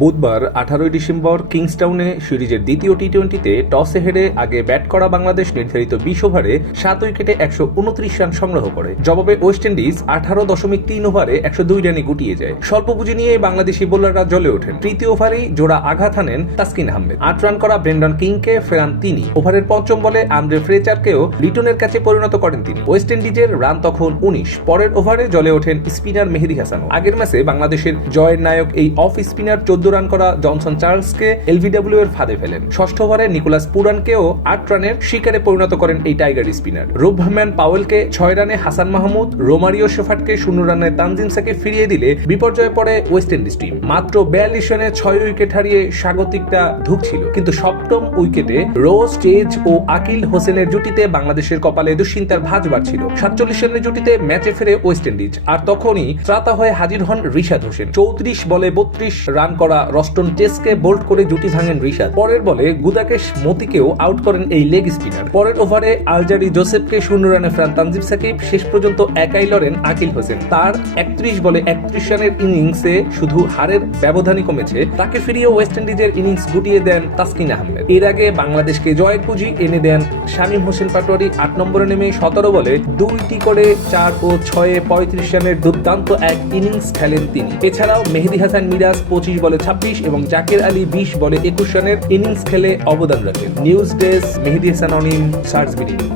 বুধবার আঠারোই ডিসেম্বর কিংসটাউনে সিরিজের দ্বিতীয় টি টোয়েন্টিতে টসে হেরে আগে ব্যাট করা বাংলাদেশ নির্ধারিত বিশ ওভারে সাত উইকেটে একশো উনত্রিশ রান সংগ্রহ করে। জবাবে ওয়েস্ট ইন্ডিজ আঠারো দশমিক তিন ওভারে একশো দুই রানে গুটিয়ে যায়। স্বল্প পুঁজি নিয়ে বাংলাদেশি বোলাররা জ্বলে ওঠেন। তৃতীয় ওভারেই জোড়া আঘাত হানেন তাসকিন আহমেদ। আট রান করা ব্রেন্ডন কিংকে ফেরান তিনি। ওভারের পঞ্চম বলে আন্দ্রে ফ্রেচারকেও লিটনের কাছে পরিণত করেন তিনি। ওয়েস্ট ইন্ডিজের রান তখন উনিশ। পরের ওভারে জ্বলে ওঠেন স্পিনার মেহেদি হাসান আগের ম্যাচে বাংলাদেশের জয়ের নায়ক এই অফ স্পিনার চোদ্দ রান করা জনসন চার্লসকে এলবিডব্লিউ এর ফাঁদে ফেলেন। ষষ্ঠ ওভারে নিকোলাস পুরানকেও আট রানের শিকারে পরিণত করেন এই টাইগার স্পিনার। রুভম্যান পাওয়েলকে ছয় রানে হাসান মাহমুদ, রোমারিও শেফাটকে শূন্য রানে তানজিম সাকে ফিরিয়ে দিলে বিপর্যয়ে পড়ে ওয়েস্ট ইন্ডিজ টিম। মাত্র বিয়াল্লিশ রানে ছয় উইকেট হারিয়ে স্বাগতিকটা ধুকছিল কিন্তু সপ্তম উইকেটে রোজ স্টেজ ও আকিল হোসেনের জুটিতে বাংলাদেশের কপালে দুশ্চিন্তার ভাঁজ বাড়ছিল। সাতচল্লিশ রানের জুটিতে ম্যাচে ফেরে ওয়েস্ট ইন্ডিজ। আর তখনই ত্রাতা হয়ে হাজির হন রিশাদ হোসেন। চৌত্রিশ বলে বত্রিশ রান করা রস্টন টেস্টকে বোল্ড করে জুটি ভাঙেন রিশাদ। পরের বলে গুদাকেশ মতিকেও আউট করেন এই লেগ স্পিনার। পরের ওভারে আলজারি জোসেফকে শূন্য রানে ফ্রান তানজিব সাকিব। শেষ পর্যন্ত একাই লড়েন আকিল হোসেন। তার একত্রিশ বলে একত্রিশ রানের ইনিংসে শুধু হারের ব্যবধানই কমেছে। তাকে ফিরিয়ে ওয়েস্ট ইন্ডিজের ইনিংস গুটিয়ে দেন তাসকিন আহমেদ। এর আগে বাংলাদেশকে জয়ের পুঁজি এনে দেন শামীম হোসেন পাটোয়ারি আট নম্বরে নেমে সতেরো বলে দুইটি করে চার ও ছয়ে পঁয়ত্রিশ রানের দুর্দান্ত এক ইনিংস খেলেন তিনি। এছাড়াও মেহেদি হাসান মিরাজ পঁচিশ বলে ছাব্বিশ এবং জাকের আলী বিশ বলে একুশ রানের ইনিংস খেলে অবদান রাখেন। News desk, Mehedi Hasan Anim, search